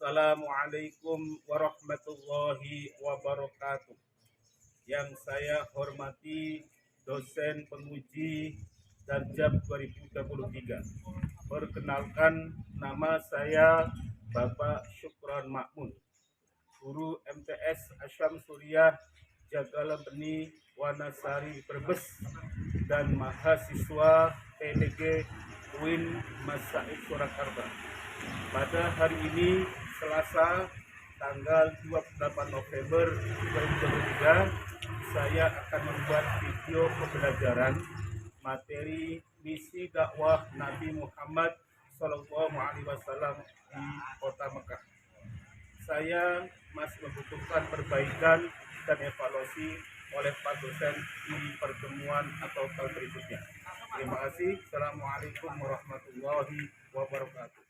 Assalamualaikum warahmatullahi wabarakatuh. Yang saya hormati dosen penguji Darjab 2023. Perkenalkan, nama saya Bapak Syukron Makmun, guru MTS Asyam Suriah Jagalan Beni Wanasari Brebes dan mahasiswa PDG UIN Masaid Surakarta. Pada hari ini Selasa tanggal 28 November 2023, saya akan membuat video pembelajaran materi misi dakwah Nabi Muhammad SAW di Kota Mekah. Saya masih membutuhkan perbaikan dan evaluasi oleh Pak dosen di pertemuan atau kali berikutnya. Terima kasih. Assalamualaikum warahmatullahi wabarakatuh.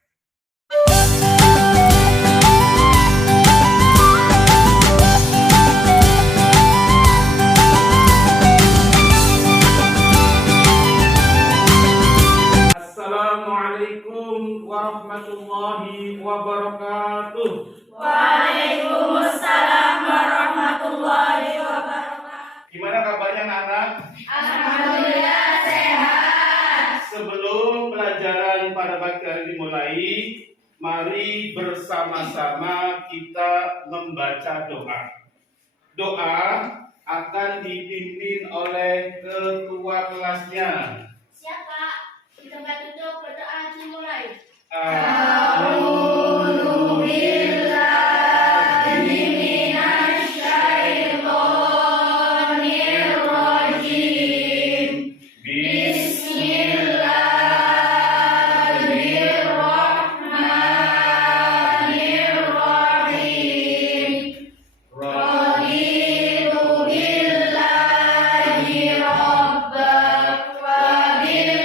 Assalamualaikum warahmatullahi wabarakatuh. Waalaikumsalam warahmatullahi wabarakatuh. Gimana kabarnya anak? Alhamdulillah sehat. Sebelum pelajaran pada pagi hari dimulai, mari bersama-sama kita membaca doa. Doa akan dipimpin oleh ketua kelasnya. Siapa? Kita tutup berdoa dimulai. A'udzu billahi minasyaitonir rajim. Bismillahirrahmanirrahim. Raditu billahi rabbak wa bil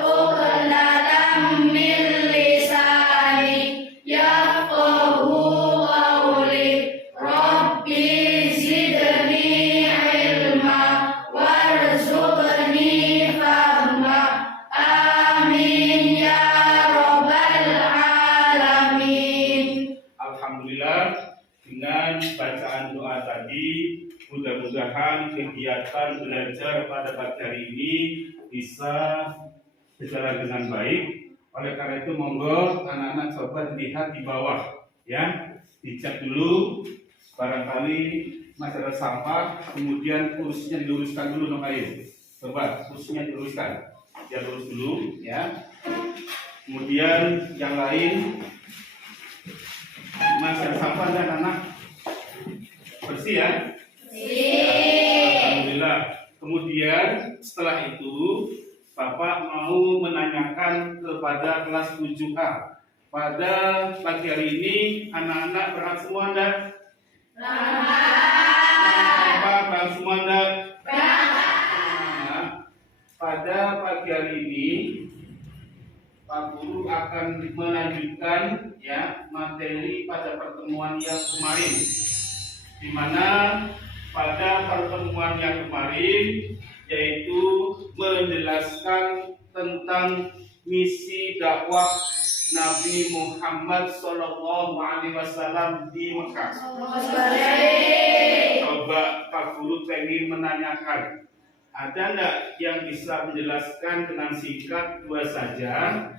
uqdatam min lisani yafqahu qawli. Rabbi zidni ilma warzuqni fahma. Amin ya rabbal alamin. Alhamdulillah, dengan bacaan doa tadi, mudah-mudahan kegiatan belajar pada pagi hari ini bisa berjalan dengan baik. Oleh karena itu, monggo anak-anak coba lihat di bawah, ya, dicek dulu. Barangkali masih ada sampah, kemudian kursinya diluruskan dulu dong, ayo. Coba kursinya diluruskan, dia lurus dulu, ya. Kemudian yang lain, masih ada sampah dan anak bersih ya? Alhamdulillah. Kemudian setelah itu Bapak mau menanyakan kepada kelas 7A. Pada pagi hari ini anak-anak berangkat semua enggak? Berangkat semua enggak? Nah, pada pagi hari ini Pak Guru akan melanjutkan ya materi pada pertemuan yang kemarin, di mana pada pertemuan yang kemarin yaitu menjelaskan tentang misi dakwah Nabi Muhammad SAW di Mekah. Coba Pak Guru pengen menanyakan, ada nggak yang bisa menjelaskan dengan singkat dua saja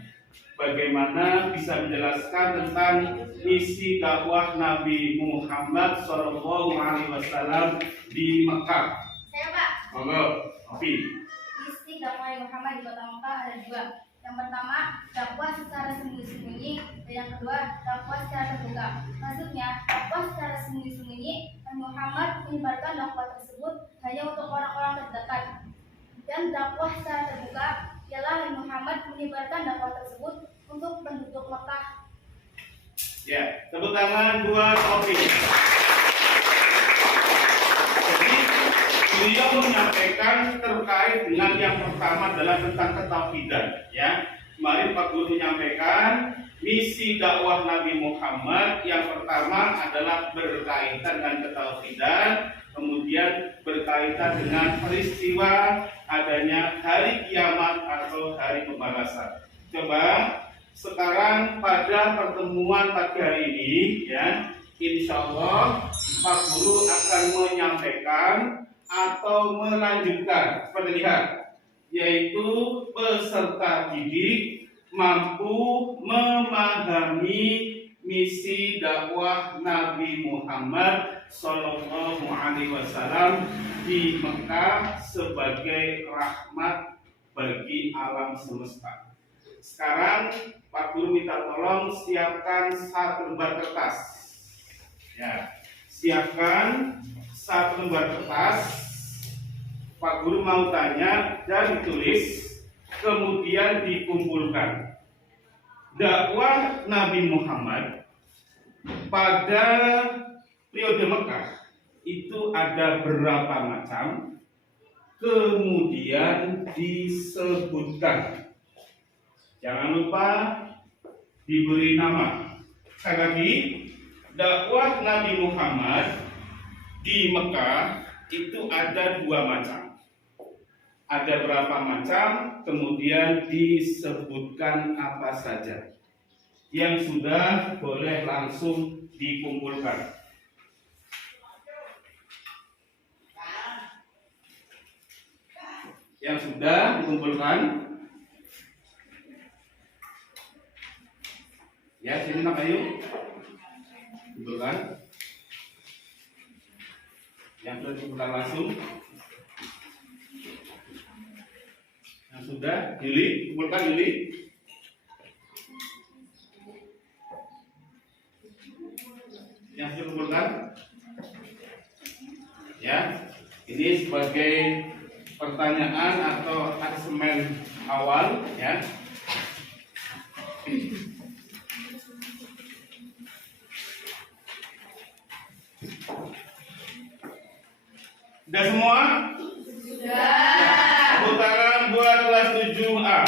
bagaimana bisa menjelaskan tentang misi dakwah Nabi Muhammad SAW di Mekah? Saya Pak. Monggo, Opi. Misi dakwah Muhammad di Kota Mekah ada dua. Yang pertama, dakwah secara sembunyi-sembunyi, dan yang kedua, dakwah secara terbuka. Maksudnya, dakwah secara sembunyi-sembunyi, Muhammad menyebarkan dakwah tersebut hanya untuk orang-orang terdekat. Dan dakwah secara terbuka ialah Muhammad menyebarkan dakwah tersebut untuk penduduk Mekah. Ya, tepuk tangan buat Opi. Jadi beliau menyampaikan terkait dengan yang pertama adalah tentang ketauhidan. Ya, kemarin Pak Guru menyampaikan misi dakwah Nabi Muhammad yang pertama adalah berkaitan dengan ketauhidan, kemudian berkaitan dengan peristiwa adanya hari kiamat atau hari pembalasan. Coba sekarang pada pertemuan pagi hari ini, ya, insya Allah Pak Guru akan menyampaikan atau melanjutkan, seperti lihat, yaitu peserta didik mampu memahami misi dakwah Nabi Muhammad Sallallahu Alaihi Wasallam di Mekah sebagai rahmat bagi alam semesta. Sekarang Pak Guru minta tolong siapkan satu lembar kertas. Ya, siapkan satu lembar kertas. Pak Guru mau tanya dan ditulis, kemudian dikumpulkan. Dakwah Nabi Muhammad pada periode Mekah itu ada berapa macam? Kemudian disebutkan. Jangan lupa diberi nama. Sekali lagi, dakwah Nabi Muhammad di Mekah itu ada dua macam. Ada berapa macam, kemudian disebutkan apa saja. Yang sudah boleh langsung dikumpulkan. Yang sudah dikumpulkan, ya, sini nak ayo kumpulkan. Yang sudah dikumpulkan langsung. Yang sudah, Yuli, kumpulkan Yuli. Yang sudah kumpulkan, ya, ini sebagai pertanyaan atau asesmen awal, ya. Sudah semua? Sudah. Tepuk tangan buat kelas 7A.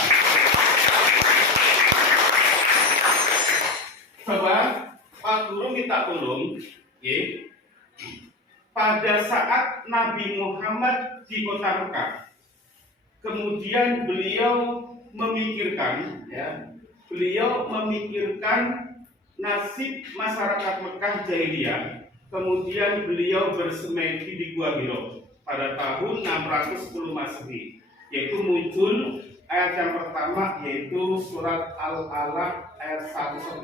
Coba Pak Guru minta tolong, ya. Pada saat Nabi Muhammad di kota Mekah, kemudian beliau memikirkan, ya, beliau memikirkan nasib masyarakat Mekah jahiliyah. Kemudian beliau bersemedi di Gua Hira pada tahun 610 Masehi, yaitu muncul ayat yang pertama, yaitu surat Al-Alaq ayat 195.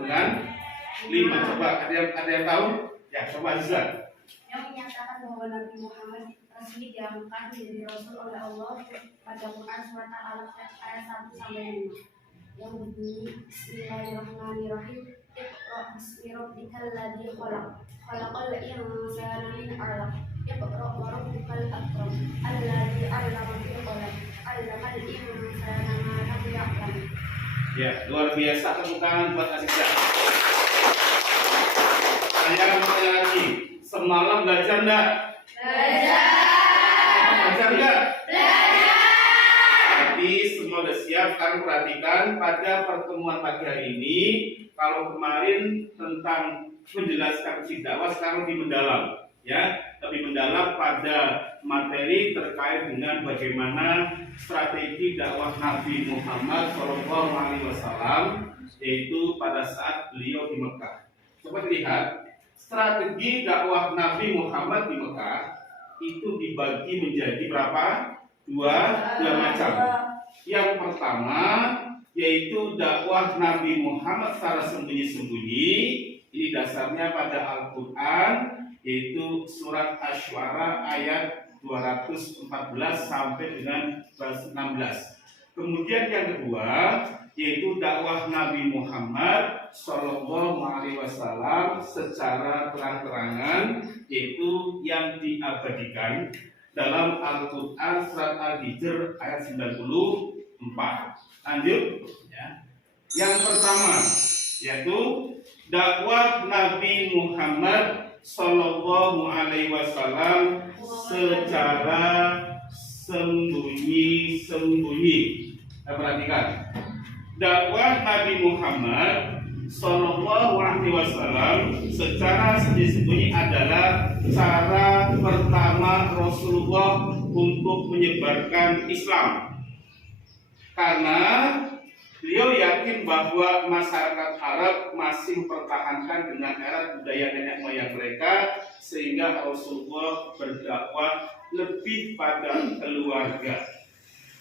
Coba ada yang tahu? Ya, coba lihat. Yang menyatakan bahwa Nabi Muhammad resmi diangkat menjadi Rasul oleh Allah pada Quran surat Al-Alaq ayat 1 sampai 5 yang berbunyi Bismillahirrahmanirrahim. Iqra bismi rabbikal ladzi khalaq khalaqal insana min 'alaq iqra wa rabbukal akram alladzi 'allama bil qalam 'allamal insana ma lam ya'lam. Ya, luar biasa, tepuk tangan buat Asisya. Saya mau tanya lagi, semalam belajar enggak? Belajar. Belajar enggak? Belajar. Tapi semua sudah siap. Sekarang perhatikan pada pertemuan pagi hari ini. Kalau kemarin tentang menjelaskan isi dakwah, sekarang lebih mendalam, ya, lebih mendalam pada materi terkait dengan bagaimana strategi dakwah Nabi Muhammad SAW, yaitu pada saat beliau di Mekah. Coba lihat, strategi dakwah Nabi Muhammad di Mekah itu dibagi menjadi berapa? Dua macam. Yang pertama yaitu dakwah Nabi Muhammad secara sembunyi-sembunyi. Ini dasarnya pada Al-Quran, yaitu surat Asy-Syu'ara ayat 214 sampai dengan 16. Kemudian yang kedua yaitu dakwah Nabi Muhammad Sallallahu Alaihi Wasallam secara terang-terangan, yaitu yang diabadikan dalam Al-Quran surat Al-Hijr ayat 94. Lanjut, ya. Yang pertama yaitu dakwah Nabi Muhammad Sallallahu Alaihi Wasallam secara sembunyi-sembunyi. Kita perhatikan, dakwah Nabi Muhammad Sallallahu Alaihi Wasallam secara sembunyi-sembunyi adalah cara pertama Rasulullah untuk menyebarkan Islam. Karena Beliau yakin bahwa masyarakat Arab masih mempertahankan dengan erat budaya nenek moyang mereka, sehingga Rasulullah berdakwah lebih pada keluarga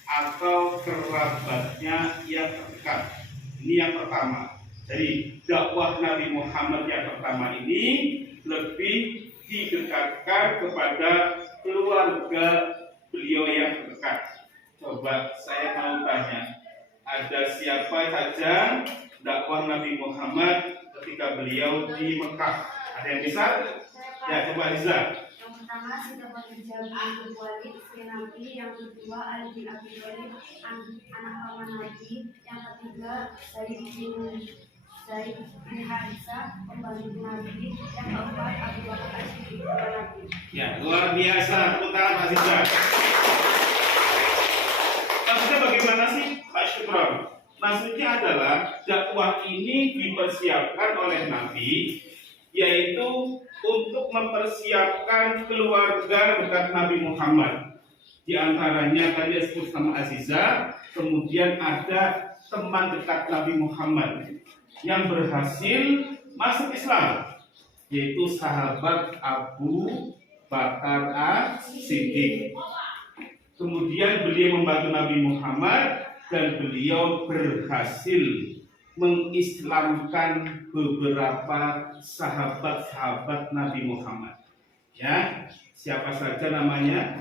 atau kerabatnya yang terdekat. Ini yang pertama. Jadi dakwah Nabi Muhammad yang pertama ini lebih didekatkan kepada keluarga beliau yang terdekat. Coba saya mau tanya, ada siapa saja dakwah Nabi Muhammad ketika beliau di Mekah? Ada yang bisa? Ya, coba Riza. Yang pertama Siddiq bin Abi Walid, istri Nabi. Yang kedua Ali bin Abi Thalib, anak paman Nabi. Yang ketiga Zaid bin Harisah, pembantu Nabi. Yang keempat Abu Bakar As-Siddiq, Nabi. Ya, luar biasa. Tepuk tangan Mas Riza. Maksudnya bagaimana sih Pak Syukron? Maksudnya adalah dakwah ini dipersiapkan oleh Nabi, yaitu untuk mempersiapkan keluarga dekat Nabi Muhammad. Di antaranya tadi disebut sama Aziza, kemudian ada teman dekat Nabi Muhammad yang berhasil masuk Islam, yaitu sahabat Abu Bakar As-Siddiq. Kemudian beliau membantu Nabi Muhammad dan beliau berhasil mengislamkan beberapa sahabat-sahabat Nabi Muhammad. Ya, siapa saja namanya?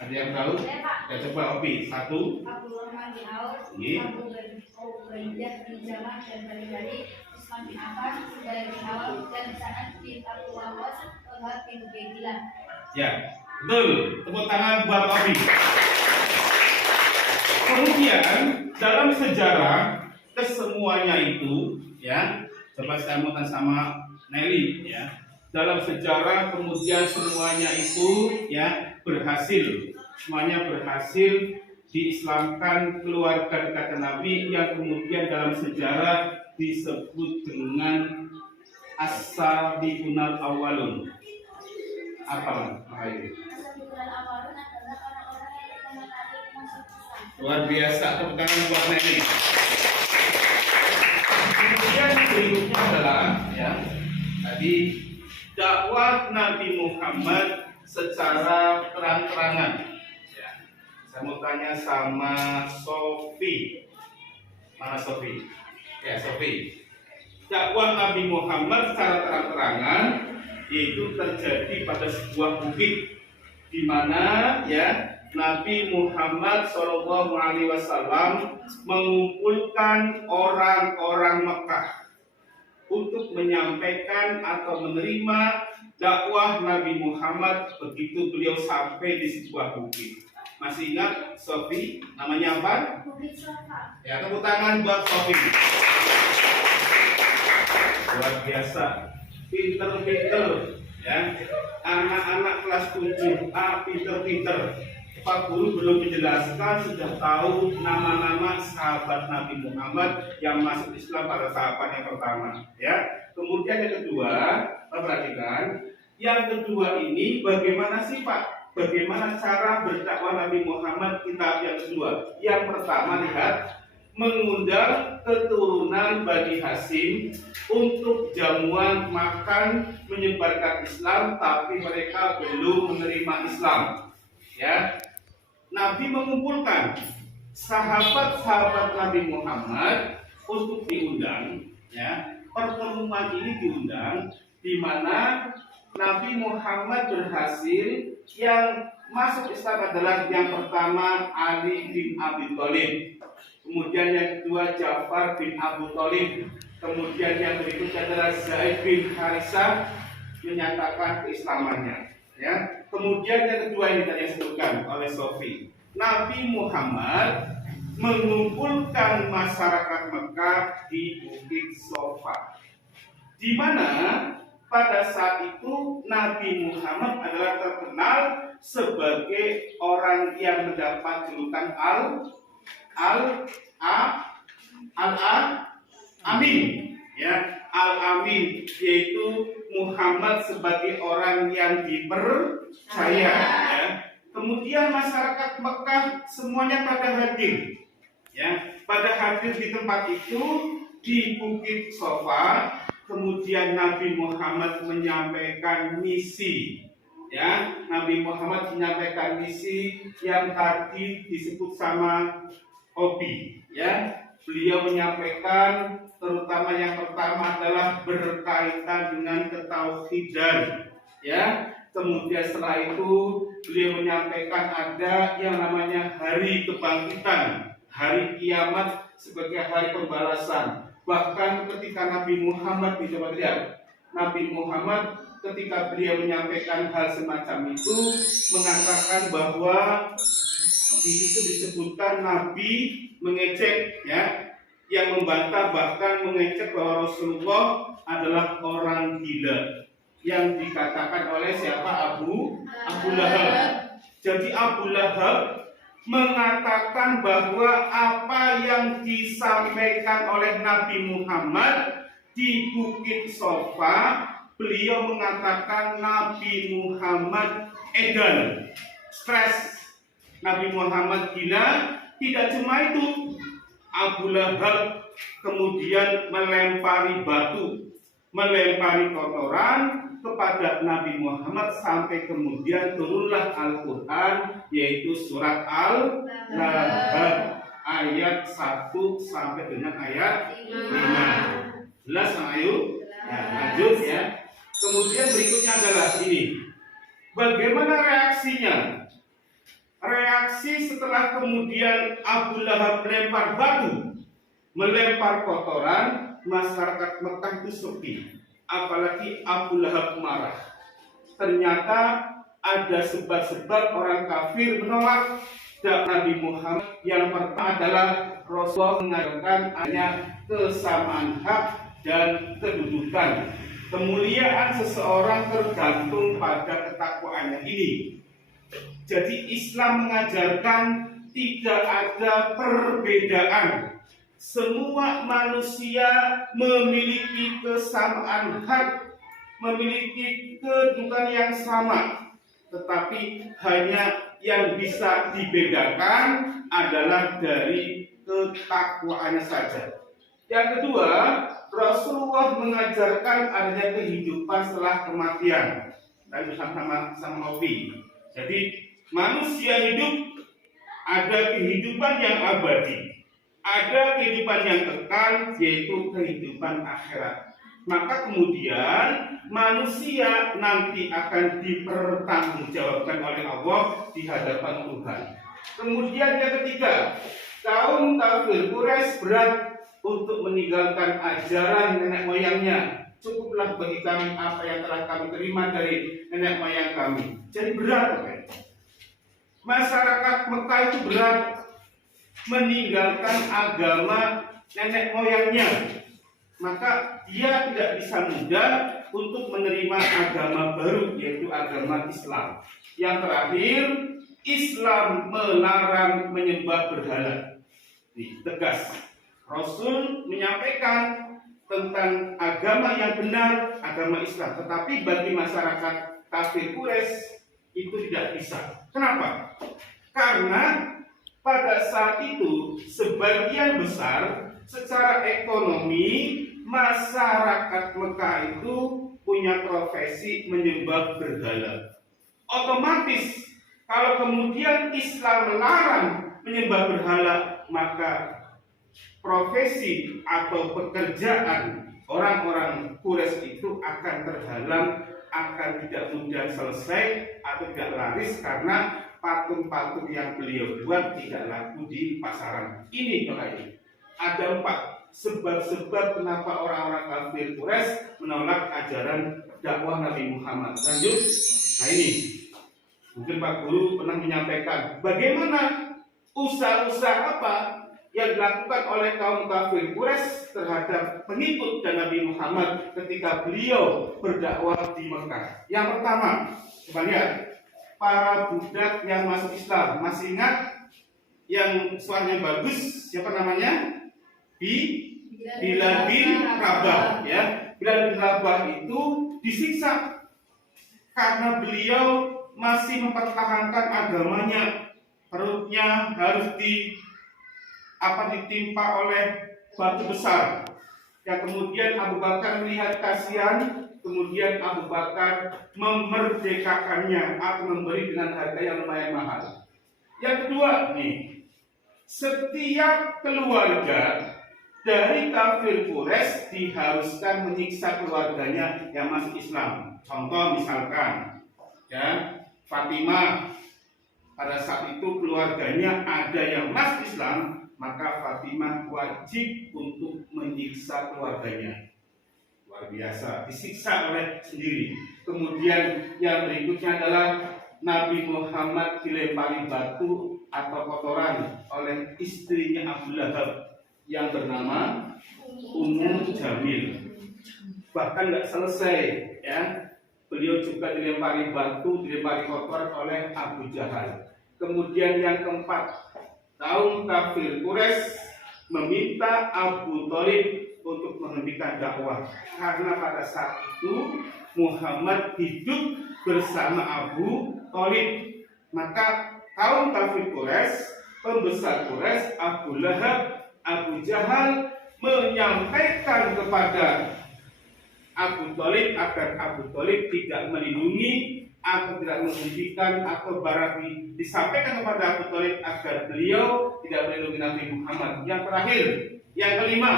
Ada yang tahu? Ya, coba Opi. Satu. Abdurrahman bin Auf, Iya. Abu Ubaidah bin Jarrah dan Bari, Utsman bin Affan, Zubair bin Awam, dan Sa'ad bin Abi Waqqas, Talha bin Ubaidillah. Ya, betul. Tepuk tangan buat Opi. Kemudian dalam sejarah kesemuanya itu, ya, coba saya mau tanya sama Nelly, ya. Dalam sejarah kemudian semuanya itu, ya, berhasil, semuanya berhasil diislamkan keluarga dekat Nabi yang kemudian dalam sejarah disebut dengan as-sabiqunal awwalun. Apa makanya? As-sabiqunal awwalun adalah orang-orang yang pertama kali masuk Islam. Luar biasa, tepuk tangan buat Nelly. Kemudian berikutnya adalah, ya, tadi dakwah Nabi Muhammad secara terang-terangan. Ya, saya mau tanya sama Sofi. Mana Sofi? Ya, Sofi. Dakwah Nabi Muhammad secara terang-terangan yaitu terjadi pada sebuah bukit di mana, ya, Nabi Muhammad SAW mengumpulkan orang-orang Mekah untuk menyampaikan atau menerima dakwah Nabi Muhammad begitu beliau sampai di sebuah bukit. Masih ingat Sofi? Namanya apa? Bukit Safa. Ya, tepuk tangan buat Sofi. Luar biasa, pinter-pinter, ya. Anak-anak kelas 7A pinter-pinter. Pak Guru belum menjelaskan sudah tahu nama-nama sahabat Nabi Muhammad yang masuk Islam pada tahapan yang pertama, ya. Kemudian yang kedua, perhatikan, yang kedua ini bagaimana sih Pak? Bagaimana cara berdakwah Nabi Muhammad kitab yang kedua? Yang pertama, lihat, mengundang keturunan Bani Hasyim untuk jamuan makan menyebarkan Islam, tapi mereka belum menerima Islam, ya. Nabi mengumpulkan sahabat-sahabat Nabi Muhammad untuk diundang, ya. Pertemuan ini diundang di mana Nabi Muhammad berhasil, yang masuk Islam adalah yang pertama Ali bin Abi Thalib, kemudian yang kedua Ja'far bin Abu Thalib, kemudian yang berikutnya adalah Zaid bin Harisah menyatakan keislamannya, ya. Kemudian yang kedua ini tadi yang disebutkan oleh Sofi, Nabi Muhammad mengumpulkan masyarakat Mekah di Bukit Safa, di mana pada saat itu Nabi Muhammad adalah terkenal sebagai orang yang mendapat julukan Al-Amin, ya, Al-Amin, yaitu Muhammad sebagai orang yang dipercaya, ya. Kemudian masyarakat Mekah semuanya pada hadir, ya. pada hadir di tempat itu di Bukit Sofa. Kemudian Nabi Muhammad menyampaikan misi, ya. Nabi Muhammad menyampaikan misi yang tadi disebut sama Obi, ya. Beliau menyampaikan terutama yang pertama adalah berkaitan dengan ketauhidan, ya. Kemudian setelah itu beliau menyampaikan ada yang namanya hari kebangkitan, hari kiamat sebagai hari pembalasan. Bahkan ketika Nabi Muhammad, bisa lihat, Nabi Muhammad ketika beliau menyampaikan hal semacam itu mengatakan bahwa di situ disebutkan Nabi mengecek, ya, yang membantah bahkan mengecek bahwa Rasulullah adalah orang gila yang dikatakan oleh siapa? Abu Lahab. Jadi Abu Lahab mengatakan bahwa apa yang disampaikan oleh Nabi Muhammad di Bukit Sofa, beliau mengatakan Nabi Muhammad edan, stres, Nabi Muhammad gila. Tidak cuma itu, Abu Lahab kemudian melempari batu, melempari kotoran kepada Nabi Muhammad sampai kemudian turunlah Al-Quran, yaitu surat Al-Lahab ayat 1 sampai dengan ayat 5. Jelas ayo? Ya, lanjut ya. Kemudian berikutnya adalah ini. Bagaimana reaksinya? Reaksi setelah kemudian Abu Lahab melempar batu, melempar kotoran, masyarakat Mekah itu sepi. Apalagi Abu Lahab marah. Ternyata ada sebab-sebab orang kafir menolak Nabi Muhammad. Yang pertama adalah Rasulullah mengajarkan hanya kesamaan hak dan kedudukan. Kemuliaan seseorang tergantung pada ketakwaannya ini. Jadi Islam mengajarkan tidak ada perbedaan. Semua manusia memiliki kesamaan hak, memiliki kedudukan yang sama. Tetapi hanya yang bisa dibedakan adalah dari ketakwaannya saja. Yang kedua, Rasulullah mengajarkan adanya kehidupan setelah kematian. Dan bersama Obi. Jadi manusia hidup, ada kehidupan yang abadi, ada kehidupan yang kekal, yaitu kehidupan akhirat. Maka kemudian manusia nanti akan dipertanggungjawabkan oleh Allah di hadapan Tuhan. Kemudian yang ketiga, kaum kafir Quraisy berat untuk meninggalkan ajaran nenek moyangnya. Cukuplah bagi kami apa yang telah kami terima dari nenek moyang kami. Jadi berat, okay? Masyarakat Mekah itu berat meninggalkan agama nenek moyangnya. Maka dia tidak bisa mudah untuk menerima agama baru, yaitu agama Islam. Yang terakhir, Islam melarang menyembah berhala. Nih, tegas. Rasul menyampaikan tentang agama yang benar, agama Islam. Tetapi bagi masyarakat kafir Quraisy itu tidak bisa. Kenapa? Karena pada saat itu sebagian besar secara ekonomi masyarakat Mekah itu punya profesi menyembah berhala. Otomatis kalau kemudian Islam melarang menyembah berhala, maka profesi atau pekerjaan orang-orang Quraisy itu akan terhalang, akan tidak mudah selesai atau tidak laris karena patung-patung yang beliau buat tidak laku di pasaran. Ini ini. Ada 4 sebab-sebab kenapa orang-orang kafir Quraisy menolak ajaran dakwah Nabi Muhammad. Lanjut. Nah ini, mungkin Pak Guru pernah menyampaikan bagaimana usaha-usaha apa yang dilakukan oleh kaum kafir Quraisy terhadap pengikut dan Nabi Muhammad ketika beliau berdakwah di Mekah. Yang pertama, coba lihat, para budak yang masuk Islam. Masih ingat yang suaranya bagus, siapa namanya? Bilal bin Rabah, ya. Bilal bin Rabah itu disiksa karena beliau masih mempertahankan agamanya. Perutnya harus ditimpa oleh batu besar. Yang kemudian Abu Bakar melihat kasihan, kemudian Abu Bakar memerdekakannya atau memberi dengan harga yang lumayan mahal. Yang kedua nih, setiap keluarga dari kafir Quraisy diharuskan menyiksa keluarganya yang masuk Islam. Contoh misalkan, ya, Fatimah pada saat itu keluarganya ada yang masuk Islam, maka Fatimah wajib untuk menyiksa keluarganya. Luar biasa, disiksa oleh sendiri. Kemudian yang berikutnya adalah Nabi Muhammad dilempari batu atau kotoran oleh istrinya Abu Lahab yang bernama Ummu Jamil. Bahkan nggak selesai, ya, beliau juga dilempari batu, dilempari kotoran oleh Abu Jahal. Kemudian yang keempat, kaum kafir Quraisy meminta Abu Thalib untuk menghentikan dakwah karena pada saat itu Muhammad hidup bersama Abu Thalib. Maka kaum kafir Quraisy, pembesar Quraisy, Abu Lahab, Abu Jahal menyampaikan kepada Abu Thalib agar Abu Thalib tidak melindungi atau tidak menghentikan atau barang disampaikan kepada Abu Thalib agar beliau tidak melindungi Nabi Muhammad. Yang terakhir, yang kelima,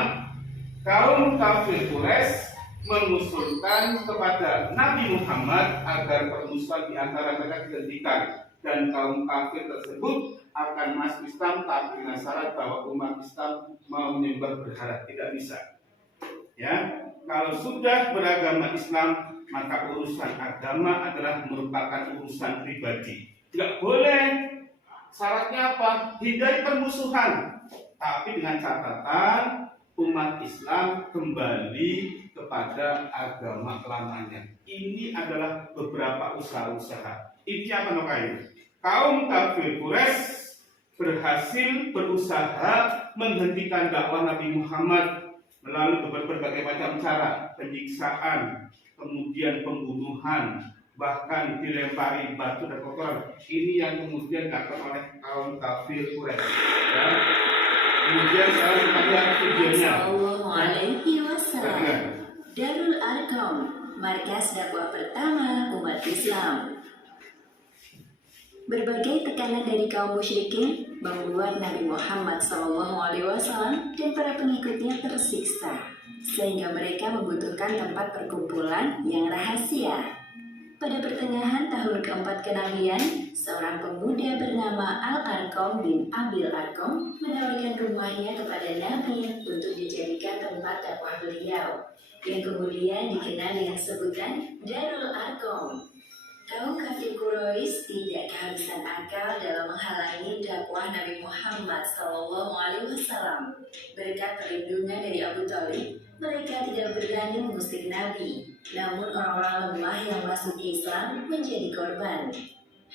kaum kafir Quraisy mengusulkan kepada Nabi Muhammad agar permusuhan di antara mereka dihentikan dan kaum kafir tersebut akan masuk Islam tapi dengan syarat bahwa umat Islam mau menyembah berhala. Tidak bisa. Ya, kalau sudah beragama Islam maka urusan agama adalah merupakan urusan pribadi. Tidak boleh. Syaratnya apa? Hindari permusuhan. Tapi dengan catatan umat Islam kembali kepada agama lamanya. Ini adalah beberapa usaha-usaha. Ini apa namanya? Kaum kafir Quraisy berhasil berusaha menghentikan dakwah Nabi Muhammad melalui berbagai macam cara, penyiksaan, kemudian pembunuhan, bahkan dilempari batu dan kotoran. Ini yang kemudian dilakukan oleh kaum kafir Quraisy. Ya. Kemudian saya lihat videonya. Darul Arqam, markas dakwah pertama umat Islam. Berbagai tekanan dari kaum musyrikin membuat Nabi Muhammad SAW dan para pengikutnya tersiksa, sehingga mereka membutuhkan tempat perkumpulan yang rahasia. Pada pertengahan tahun keempat kenabian, seorang pemuda bernama Al-Arqam bin Abil Arqam menawarkan rumahnya kepada Nabi untuk dijadikan tempat dakwah beliau, yang kemudian dikenal dengan sebutan Darul Arqam. Kaum kafir Quraisy tidak kehabisan akal dalam menghalangi dakwah Nabi Muhammad SAW. Berkat perlindungan dari Abu Thalib, mereka tidak berani mengusir Nabi. Namun orang-orang lemah yang masuk Islam menjadi korban.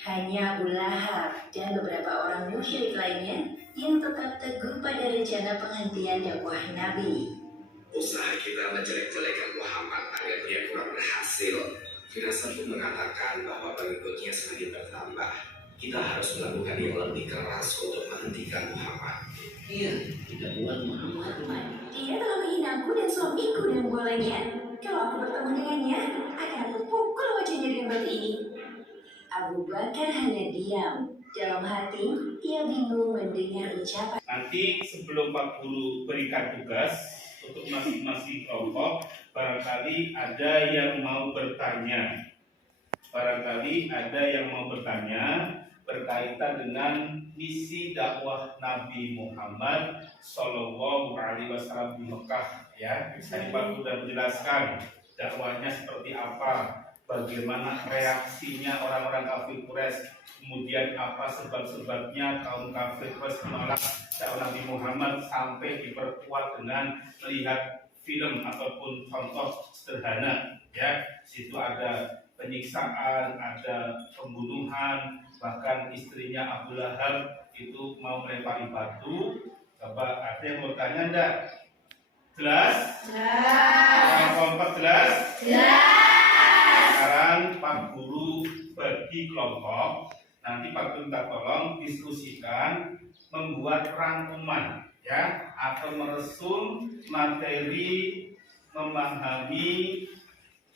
Hanya Abu Lahab dan beberapa orang musyrik lainnya yang tetap teguh pada rencana penghentian dakwah Nabi. Usaha kita menjelek-jelekan Muhammad agar dia kurang berhasil. Firasat pun mengatakan bahwa pengikutnya semakin bertambah. Kita harus melakukan yang lebih keras untuk menghentikan Muhammad. Iya, tidak buat Muhammad. Dia telah menghinaku dan suamiku dengan bolanya. Kalau aku bertemu dengannya, akan aku pukul wajahnya dengan batu ini. Abu Bakar hanya diam. Dalam hati, ia bingung mendengar ucapan. Nanti sebelum Pak Guru berikan tugas untuk masing-masing kelompok, barangkali ada yang mau bertanya. Berkaitan dengan misi dakwah Nabi Muhammad Sallallahu Alaihi Wasallam di Mekah. Ya, tadi Pak Guru sudah menjelaskan dakwahnya seperti apa, bagaimana reaksinya orang-orang kafir Quraisy, kemudian apa sebab-sebabnya kaum kafir Quraisy menolak dakwah Nabi Muhammad sampai diperkuat dengan melihat film ataupun contoh sederhana. Ya, situ ada penyiksaan, ada pembunuhan, bahkan istrinya Abu Lahab itu mau melempari batu. Coba ada yang mau tanya enggak? Jelas? Jelas. Kelompok jelas? Jelas. Sekarang Pak Guru bagi kelompok. Nanti Pak Guru minta tolong diskusikan, membuat rangkuman ya, atau meresum materi memahami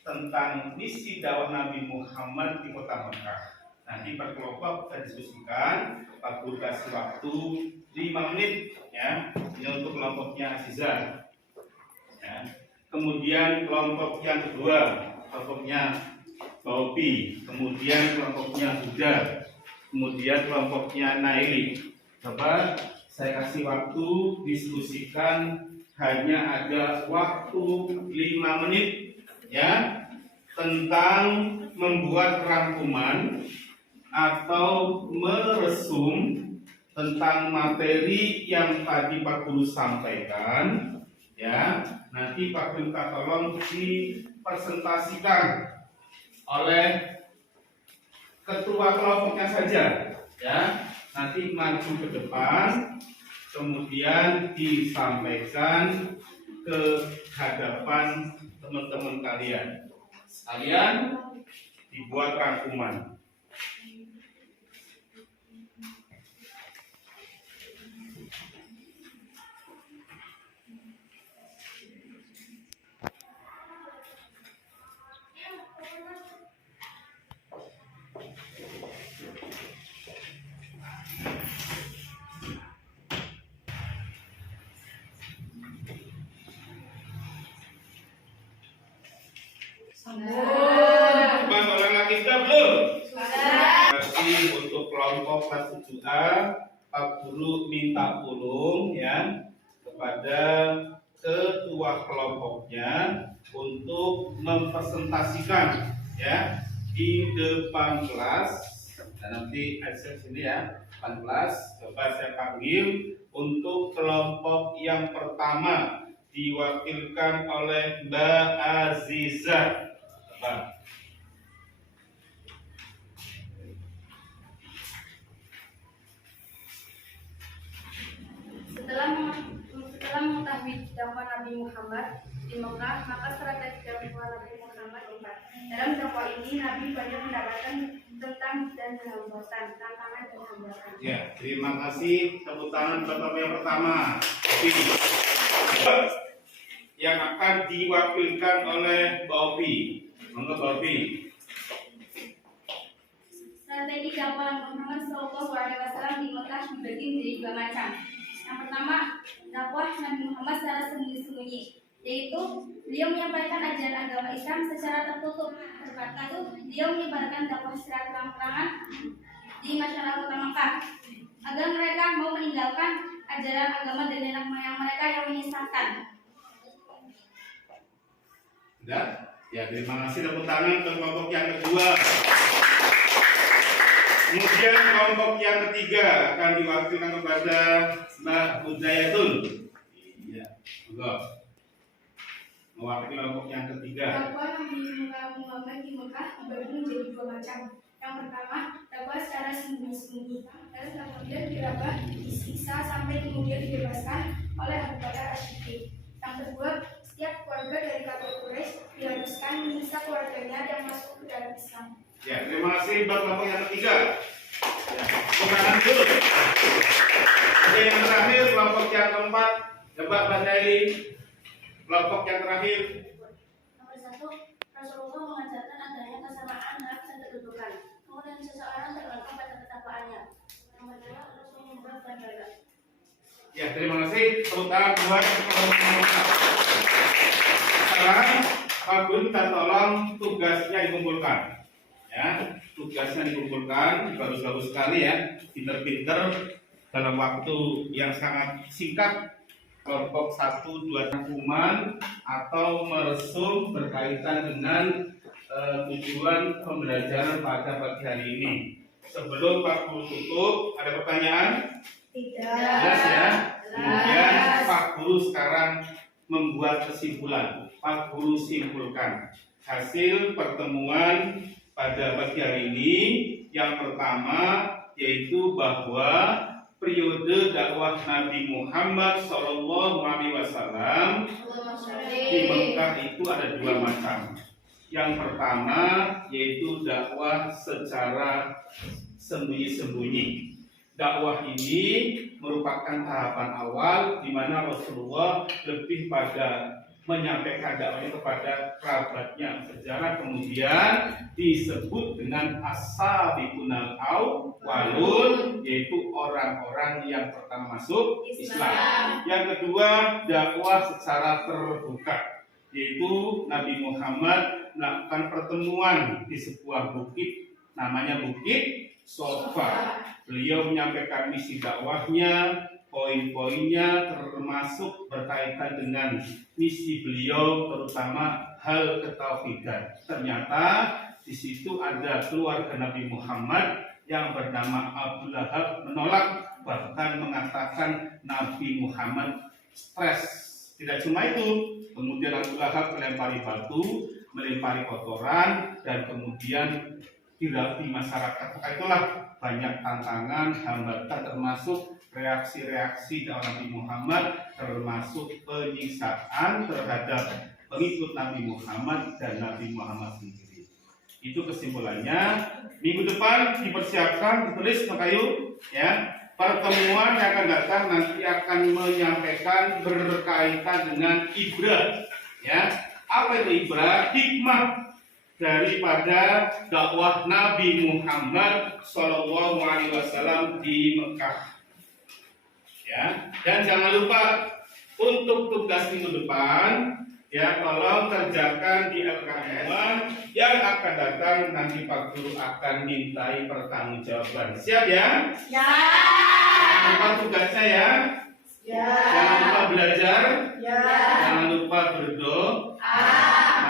tentang misi dakwah Nabi Muhammad di kota Mekah. Nanti per kelompok kita diskusikan. Pak Guru kasih waktu 5 menit ya, ini untuk kelompoknya Azizah. Ya. Kemudian kelompok yang kedua, kelompoknya Baupi, kemudian kelompoknya Huda, kemudian kelompoknya Naili. Coba saya kasih waktu diskusikan, hanya ada waktu 5 menit ya, tentang membuat rangkuman atau meresum tentang materi yang tadi Pak Guru sampaikan ya. Nanti Pak Guru minta tolong dipresentasikan oleh ketua kelompoknya saja ya. Nanti maju ke depan, kemudian disampaikan ke hadapan teman-teman kalian. Kalian dibuat rangkuman. Mas orang lagi sudah belum? Terima kasih untuk kelompok kelas 7A. Pak Guru minta tolong ya kepada ketua kelompoknya untuk mempresentasikan ya di depan kelas. Dan nanti saya sini ya, depan kelas. Coba saya panggil untuk kelompok yang pertama diwakilkan oleh Mbak Azizah. Coba. Setelah mengetahui dakwah Nabi Muhammad di Mekah, maka strategi dakwah Nabi Muhammad 4. Dalam dakwah ini Nabi banyak mendapatkan tentang dan hambatan, tantangan dan hambatan. Ya, terima kasih. Tepuk tangan untuk yang pertama. Yang akan diwakilkan oleh Baupi. Monggo Baupi. Strategi dakwah Nabi Muhammad SAW di Mekah dibagi menjadi 2 macam. Yang pertama, dakwah Nabi Muhammad secara sembunyi-sembunyi, yaitu beliau menyampaikan ajaran agama Islam secara tertutup. Tepatnya itu, beliau menyebarkan dakwah secara terang-terangan di masyarakat kota Mekah agar mereka mau meninggalkan ajaran agama dan nenek moyang mereka yang menyesatkan. Sudah? Ya, terima kasih. Tepuk tangan untuk kelompok yang kedua. Kemudian kelompok yang ketiga akan diwakilkan kepada Mbak Hudayatun. Iya, monggo. Mewakili kelompok yang ketiga. Dakwah Nabi Muhammad di Mekah dibagi menjadi 2 macam. Yang pertama, dakwah secara sembunyi-sembunyi, dan kemudian dirabah, disiksa sampai kemudian dibebaskan oleh Abu Bakar As-Siddiq. Yang kedua, setiap keluarga dari kafir Quraisy diharuskan menyiksa keluarganya yang masuk ke dalam Islam. Ya, terima kasih Mbak kelompok yang ketiga. Ya, kemenangan dulu. Dan yang terakhir kelompok yang keempat, coba Mbak Naili. Kelompok yang terakhir. Nomor 1, Rasulullah mengajarkan adanya kesamaan hak dan kedudukan. Kemudian seseorang tergantung pada ketakwaannya. Nomor 2, terus menyembah dan berdoa. Ya, terima kasih. Tepuk tangan buat kelompok yang keempat. Sekarang Pak Guru minta tolong tugasnya dikumpulkan. Ya, tugasnya dikumpulkan, bagus-bagus sekali ya, pinter-pinter dalam waktu yang sangat singkat. Kelompok 1-2 rangkuman atau meresum berkaitan dengan tujuan pembelajaran pada pagi hari ini. Sebelum Pak Guru tutup, ada pertanyaan? Tidak. Jelas ya. Kemudian Pak Guru sekarang membuat kesimpulan. Pak Guru simpulkan hasil pertemuan pada pagi hari ini. Yang pertama yaitu bahwa periode dakwah Nabi Muhammad SAW di Mekah itu ada 2 macam. Yang pertama yaitu dakwah secara sembunyi-sembunyi. Dakwah ini merupakan tahapan awal di mana Rasulullah lebih pada menyampaikan dakwahnya kepada kerabatnya. Sejarah kemudian disebut dengan as-sabiqunal awwalun, yaitu orang-orang yang pertama masuk Islam. Yang kedua, dakwah secara terbuka, yaitu Nabi Muhammad melakukan pertemuan di sebuah bukit, namanya Bukit Sofa. Beliau menyampaikan misi dakwahnya, poin-poinnya termasuk berkaitan dengan misi beliau, terutama hal ketauhidan. Ternyata di situ ada keluarga Nabi Muhammad yang bernama Abu Lahab menolak, bahkan mengatakan Nabi Muhammad stres. Tidak cuma itu, kemudian Abu Lahab melempari batu, melempari kotoran, dan kemudian di masyarakat. Itulah banyak tantangan, hambatan, termasuk reaksi-reaksi dari Nabi Muhammad, termasuk penyiksaan terhadap pengikut Nabi Muhammad dan Nabi Muhammad sendiri. Itu kesimpulannya. Minggu depan dipersiapkan, ditulis ke kayu, ya. Pertemuan yang akan datang nanti akan menyampaikan berkaitan dengan ibrah, ya. Apa itu ibrah? Hikmah daripada dakwah Nabi Muhammad SAW di Mekah. Ya, dan jangan lupa untuk tugas minggu depan, ya, tolong kerjakan di LKM yang akan datang. Nanti Pak Guru akan mintai pertanggungjawaban. Siap ya? Ya. Jangan lupa tugasnya ya. Ya. Jangan lupa belajar. Ya. Jangan lupa berdoa.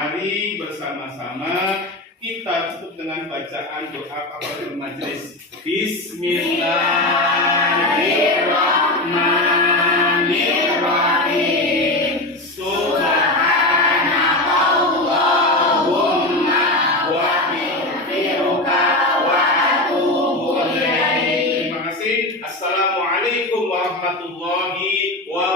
Mari bersama-sama kita tutup dengan bacaan doa kafaratul majelis. Bismillahirrahmanirrahim. Subhanakallahumma wa bihamdika wa atubu ilaik. Terima kasih. Assalamualaikum warahmatullahi wabarakatuh.